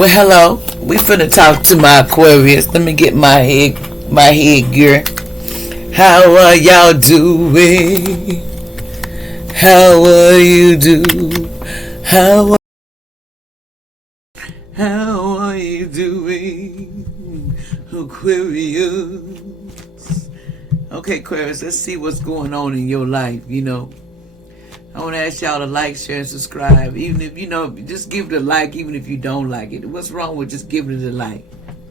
Well, hello. We finna talk to my Aquarius. Let me get my head gear. How are y'all doing? How are you do? How how are you doing, Aquarius? Okay, Aquarius. Let's see what's going on in your life. I want to ask y'all to like, share, and subscribe. Even if just give it a like, even if you don't like it. What's wrong with just giving it a like?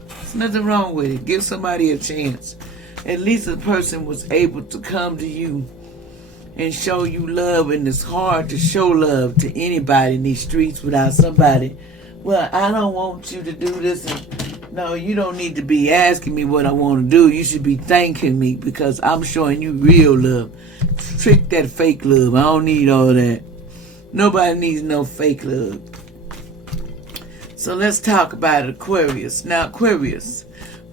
There's nothing wrong with it. Give somebody a chance. At least a person was able to come to you and show you love, and it's hard to show love to anybody in these streets without somebody. Well, I don't want you to do this. And no, you don't need to be asking me what I want to do. You should be thanking me because I'm showing you real love. Trick that fake love. I don't need all that. Nobody needs no fake love. So let's talk about Aquarius. Now, Aquarius,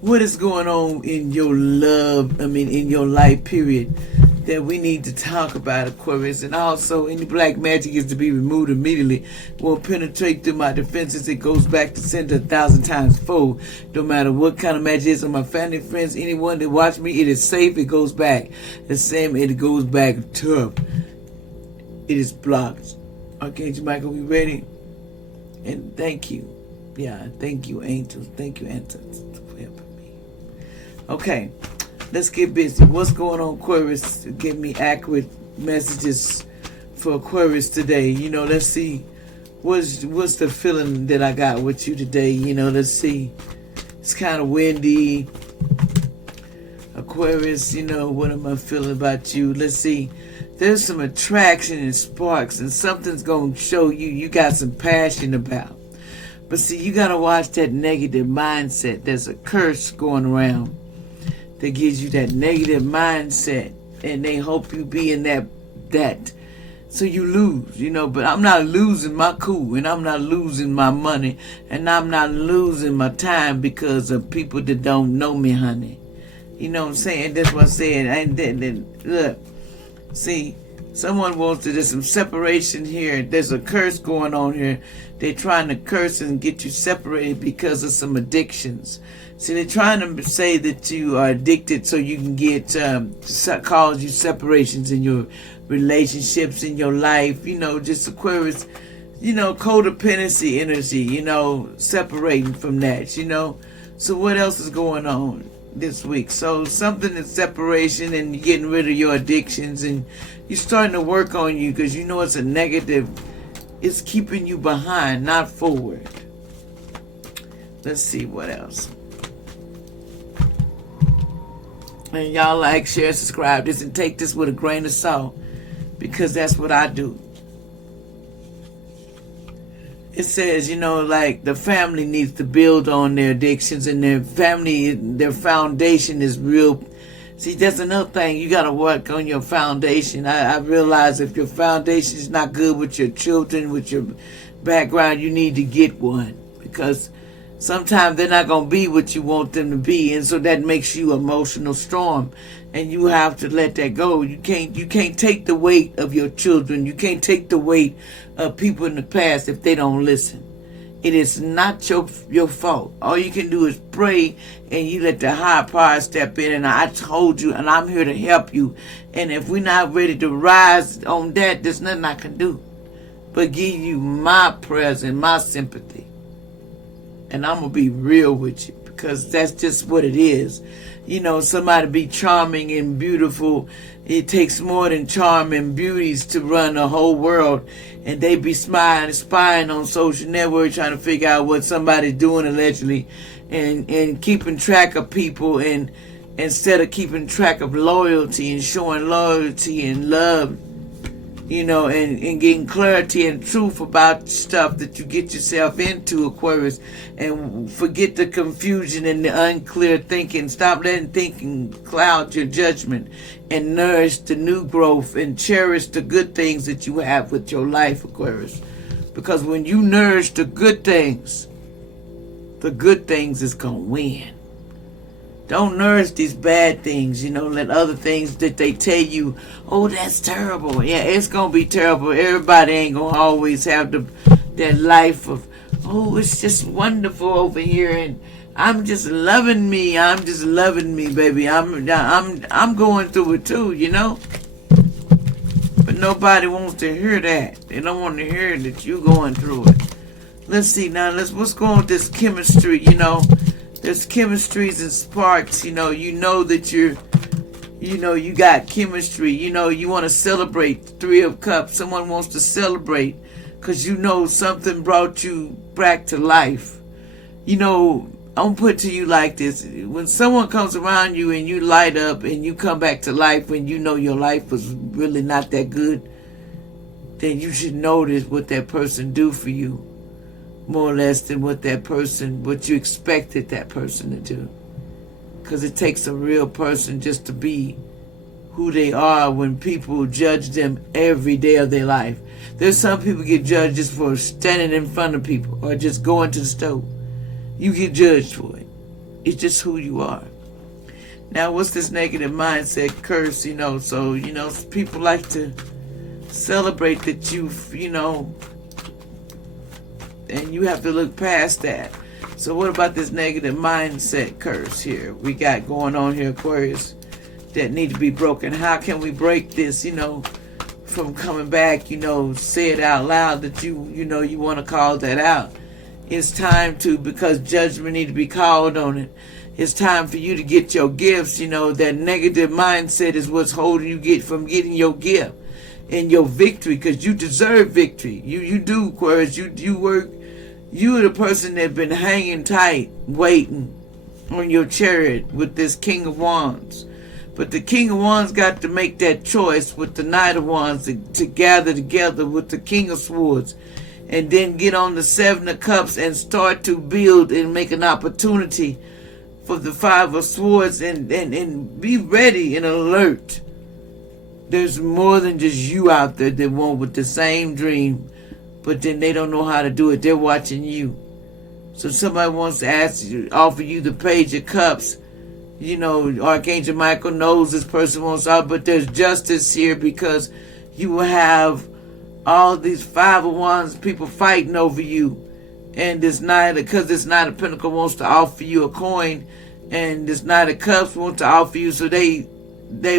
what is going on in your in your life period that we need to talk about, Aquarius? And also, any black magic is to be removed immediately. Won't penetrate through my defenses. It goes back to sender 1,000 times fold. No matter what kind of magic is on my family, friends, anyone that watch me, it is safe. It goes back. The same, it goes back tough. It is blocked. Archangel Michael, we ready? And thank you. Yeah, thank you, angels. Thank you, angels, for helping me. Okay. Let's get busy. What's going on, Aquarius? Give me accurate messages for Aquarius today. Let's see. What's the feeling that I got with you today? Let's see. It's kind of windy. Aquarius, what am I feeling about you? Let's see. There's some attraction and sparks, and something's going to show you got some passion about. But see, you got to watch that negative mindset. There's a curse going around that gives you that negative mindset, and they hope you be in that so you lose, but I'm not losing my cool, and I'm not losing my money, and I'm not losing my time because of people that don't know me, honey. You know what I'm saying? That's what I'm saying. And look, see, someone wants to, there's some separation here. There's a curse going on here. They're trying to curse and get you separated because of some addictions. See, they're trying to say that you are addicted so you can get, cause you separations in your relationships, in your life, just Aquarius, codependency energy, separating from that, So what else is going on this week? So something is separation and you're getting rid of your addictions, and you're starting to work on you because it's a negative. It's keeping you behind, not forward. Let's see what else. And y'all like, share, subscribe this, and take this with a grain of salt, because that's what I do. It says, like the family needs to build on their addictions, and their foundation is real. See, that's another thing. You got to work on your foundation. I realize if your foundation is not good with your children, with your background, you need to get one, because sometimes they're not going to be what you want them to be, and so that makes you emotional storm, and you have to let that go. You can't take the weight of your children. You can't take the weight of people in the past if they don't listen. It is not your fault. All you can do is pray, and you let the higher power step in, and I told you, and I'm here to help you. And if we're not ready to rise on that, there's nothing I can do but give you my prayers and my sympathy. And I'm going to be real with you, because that's just what it is. Somebody be charming and beautiful. It takes more than charm and beauties to run the whole world. And they be spying on social networks, trying to figure out what somebody's doing allegedly, and keeping track of people, and instead of keeping track of loyalty and showing loyalty and love, and getting clarity and truth about stuff that you get yourself into, Aquarius, and forget the confusion and the unclear thinking. Stop letting thinking cloud your judgment, and nourish the new growth, and cherish the good things that you have with your life, Aquarius. Because when you nourish the good things is going to win. Don't nourish these bad things, let other things that they tell you, oh, that's terrible. Yeah, it's going to be terrible. Everybody ain't going to always have that life of, Oh, it's just wonderful over here, and I'm just loving me. I'm just loving me, baby. I'm going through it too, you know. But nobody wants to hear that. They don't want to hear that you going through it. Let's see now. What's going on with this chemistry? You know, there's chemistries and sparks. You know that you got chemistry. You know, you want to celebrate. Three of Cups. Someone wants to celebrate because you know something brought you back to life. You know, I'm going to put it to you like this. When someone comes around you and you light up and you come back to life when you know your life was really not that good, then you should notice what that person do for you more or less than what you expected that person to do. Because it takes a real person just to be who they are when people judge them every day of their life. There's some people get judged just for standing in front of people or just going to the store. You get judged for it. It's just who you are. Now, what's this negative mindset curse, you know? So, you know, people like to celebrate that you know, and you have to look past that. So what about this negative mindset curse here we got going on here, Aquarius, that need to be broken? How can we break this, you know, from coming back? You know, say it out loud that you know you want to call that out. It's time to, because judgment need to be called on it. It's time for you to get your gifts. You know, that negative mindset is what's holding you from getting your gift and your victory, because you deserve victory. You do, Aquarius. You work. You are the person that been hanging tight, waiting on your chariot with this King of Wands. But the King of Wands got to make that choice with the Knight of Wands to gather together with the King of Swords, and then get on the Seven of Cups and start to build and make an opportunity for the Five of Swords, and be ready and alert. There's more than just you out there that want with the same dream, but then they don't know how to do it. They're watching you. So somebody wants to offer you the Page of Cups. You know, Archangel Michael knows this person wants out, but there's justice here, because you will have all these Five of Wands people fighting over you. And this Knight, because this Knight of Pentacles wants to offer you a coin, and this Knight of Cups wants to offer you, so they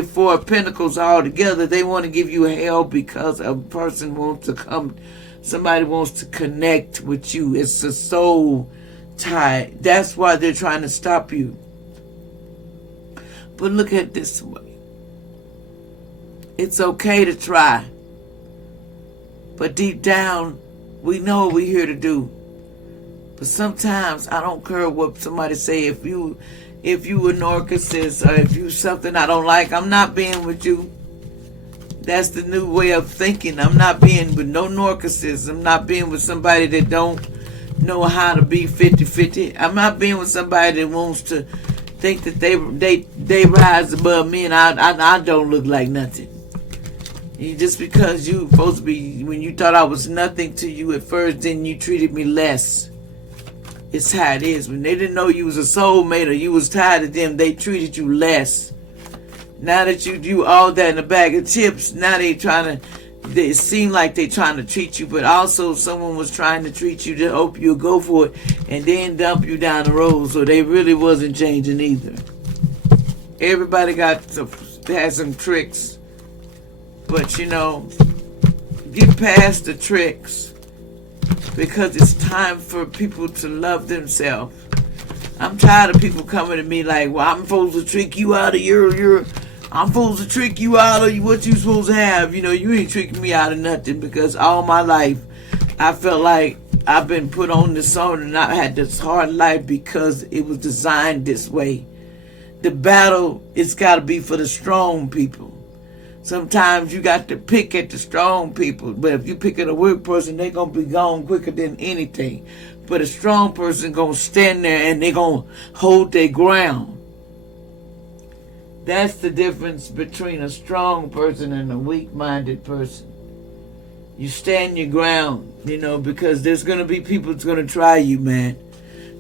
Four of Pentacles all together, they want to give you hell because a person wants to come. Somebody wants to connect with you. It's a soul tie. That's why they're trying to stop you. But look at it this way. It's okay to try. But deep down, we know what we're here to do. But sometimes, I don't care what somebody say. If you a narcissist, or if you something I don't like, I'm not being with you. That's the new way of thinking. I'm not being with no narcissist. I'm not being with somebody that don't know how to be 50-50. I'm not being with somebody that wants to think that they rise above me and I don't look like nothing. Just because you supposed to be, when you thought I was nothing to you at first, then you treated me less. It's how it is. When they didn't know you was a soulmate or you was tied to them, they treated you less. Now that you do all that in a bag of chips, now they seem like they trying to treat you, but also someone was trying to treat you to hope you'll go for it and then dump you down the road, so they really wasn't changing either. Everybody has some tricks, but you know, get past the tricks, because it's time for people to love themselves. I'm tired of people coming to me like, well, I'm supposed to trick you out of I'm supposed to trick you out of what you supposed to have. You know, you ain't tricking me out of nothing, because all my life I felt like I've been put on this song and I had this hard life because it was designed this way. The battle, it's got to be for the strong people. Sometimes you got to pick at the strong people, but if you pick at a weak person, they're going to be gone quicker than anything. But a strong person going to stand there and they're going to hold their ground. That's the difference between a strong person and a weak-minded person. You stand your ground, you know, because there's going to be people that's going to try you, man.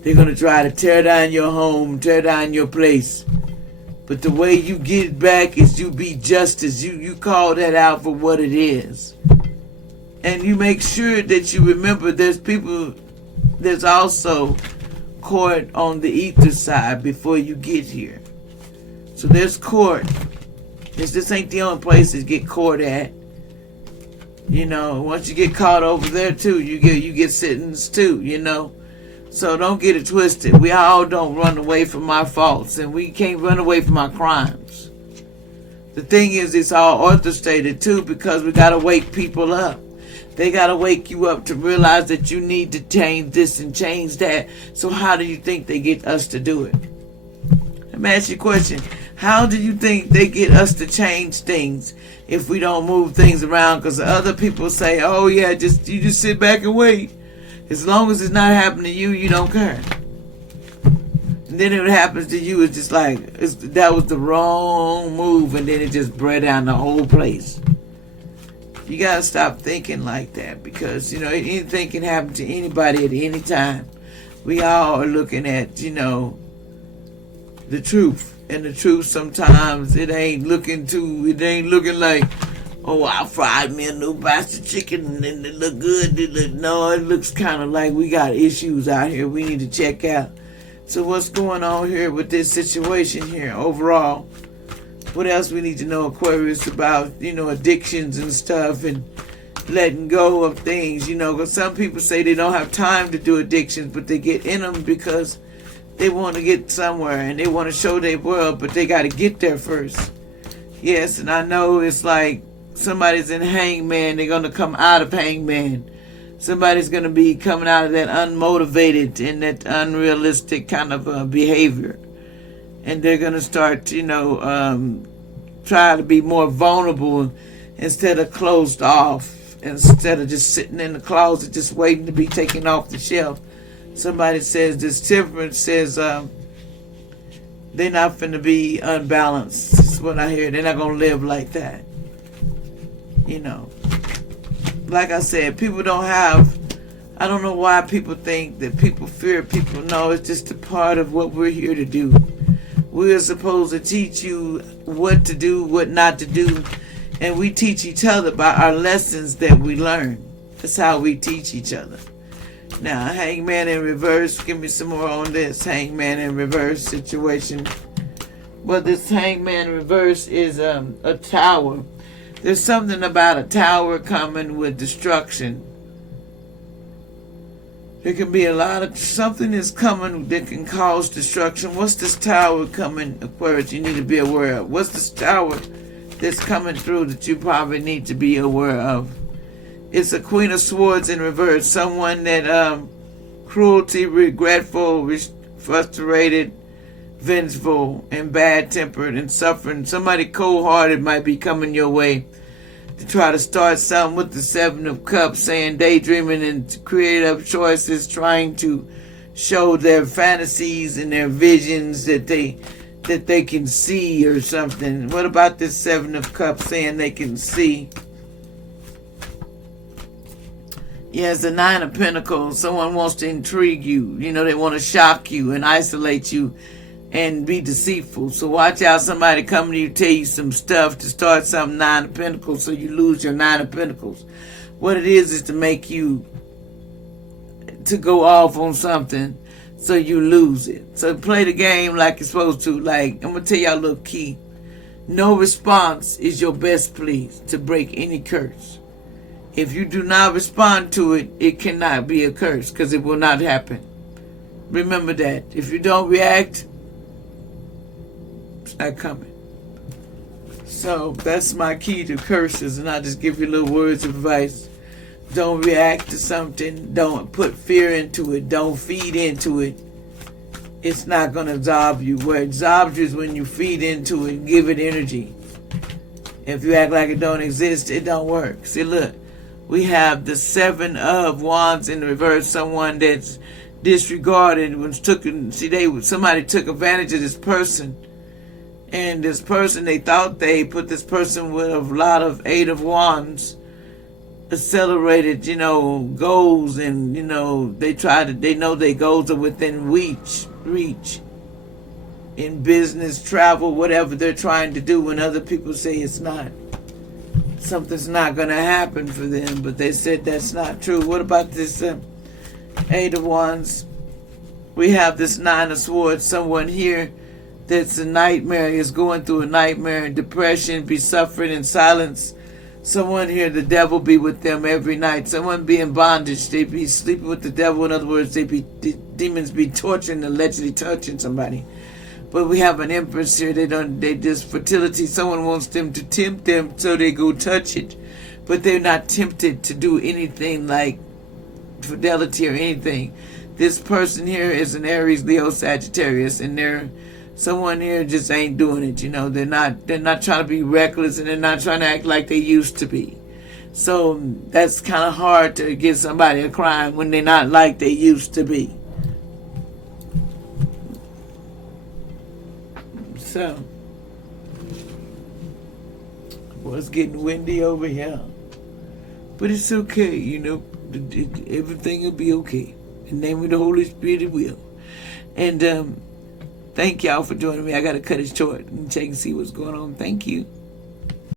They're going to try to tear down your home, tear down your place. But the way you get back is you be justice. You call that out for what it is. And you make sure that you remember there's people there's also court on the ether side before you get here. So there's court. This ain't the only place to get court at. You know, once you get caught over there too, you get sentenced too, you know. So don't get it twisted. We all don't run away from our faults, and we can't run away from our crimes. The thing is, it's all orchestrated too, because we gotta wake people up. They gotta wake you up to realize that you need to change this and change that. So how do you think they get us to do it? Let me ask you a question. How do you think they get us to change things if we don't move things around? Because other people say, oh yeah, you just sit back and wait. As long as it's not happening to you, you don't care. And then if it happens to you, it's just like, that was the wrong move, and then it just bred down the whole place. You gotta stop thinking like that, because, you know, anything can happen to anybody at any time. We all are looking at, you know, the truth. And the truth sometimes, it ain't looking like, oh, I fried me a new batch of chicken and it look good. No, it looks kind of like we got issues out here we need to check out. So what's going on here with this situation here overall? What else we need to know, Aquarius, about, you know, addictions and stuff and letting go of things, you know, because some people say they don't have time to do addictions, but they get in them because they want to get somewhere and they want to show their world, but they got to get there first. Yes, and I know it's like somebody's in hangman, they're going to come out of hangman. Somebody's going to be coming out of that unmotivated and that unrealistic kind of behavior. And they're going to start, you know, try to be more vulnerable instead of closed off, instead of just sitting in the closet just waiting to be taken off the shelf. Somebody says this temperance says they're not finna be unbalanced. That's what I hear. They're not gonna live like that. You know, like I said, people don't have. I don't know why people think that people fear people. No, it's just a part of what we're here to do. We're supposed to teach you what to do, what not to do, and we teach each other by our lessons that we learn. That's how we teach each other. Now, hangman in reverse. Give me some more on this hangman in reverse situation. Well, this hangman in reverse is a tower. There's something about a tower coming with destruction. There can be a lot of something is coming that can cause destruction. What's this tower coming, Aquarius, you need to be aware of? What's this tower that's coming through that you probably need to be aware of? It's a Queen of Swords in reverse. Someone that cruelty, regretful, frustrated, vengeful, and bad-tempered and suffering. Somebody cold-hearted might be coming your way to try to start something with the Seven of Cups, saying daydreaming and creative choices, trying to show their fantasies and their visions that they can see or something. What about this Seven of Cups saying they can see? Yes, the Nine of Pentacles. Someone wants to intrigue you. You know, they want to shock you and isolate you and be deceitful. So watch out, somebody coming to you, tell you some stuff to start some Nine of Pentacles so you lose your Nine of Pentacles. What it is to make you to go off on something so you lose it. So play the game like you're supposed to. Like, I'm going to tell y'all a little key. No response is your best plea to break any curse. If you do not respond to it, it cannot be a curse because it will not happen. Remember that. If you don't react, it's not coming. So that's my key to curses, and I just give you little words of advice. Don't react to something. Don't put fear into it. Don't feed into it. It's not going to absorb you. Where it absorbs you is when you feed into it and give it energy. If you act like it don't exist, it don't work. See, look. We have the Seven of Wands in reverse. Someone that's disregarded was somebody took advantage of this person, and this person, they thought they put this person with a lot of Eight of Wands, accelerated, you know, goals, and you know they know their goals are within reach in business, travel, whatever they're trying to do. When other people say it's not. Something's not going to happen for them, but they said that's not true. What about this Eight of Wands. We have this Nine of Swords. Someone here that's a nightmare, is going through a nightmare, depression, be suffering in silence. Someone here, the devil be with them every night. Someone be in bondage. They be sleeping with the devil. In other words, demons be torturing, allegedly touching somebody. But we have an Empress here. They just fertility. Someone wants them to tempt them, so they go touch it. But they're not tempted to do anything like fidelity or anything. This person here is an Aries, Leo, Sagittarius, and someone here just ain't doing it. You know, they're not trying to be reckless, and they're not trying to act like they used to be. So that's kind of hard to get somebody a crime when they're not like they used to be. So, well, it's getting windy over here, but it's okay. You know, everything will be okay. In the name of the Holy Spirit, it will. And thank y'all for joining me. I got to cut it short and check and see what's going on. Thank you.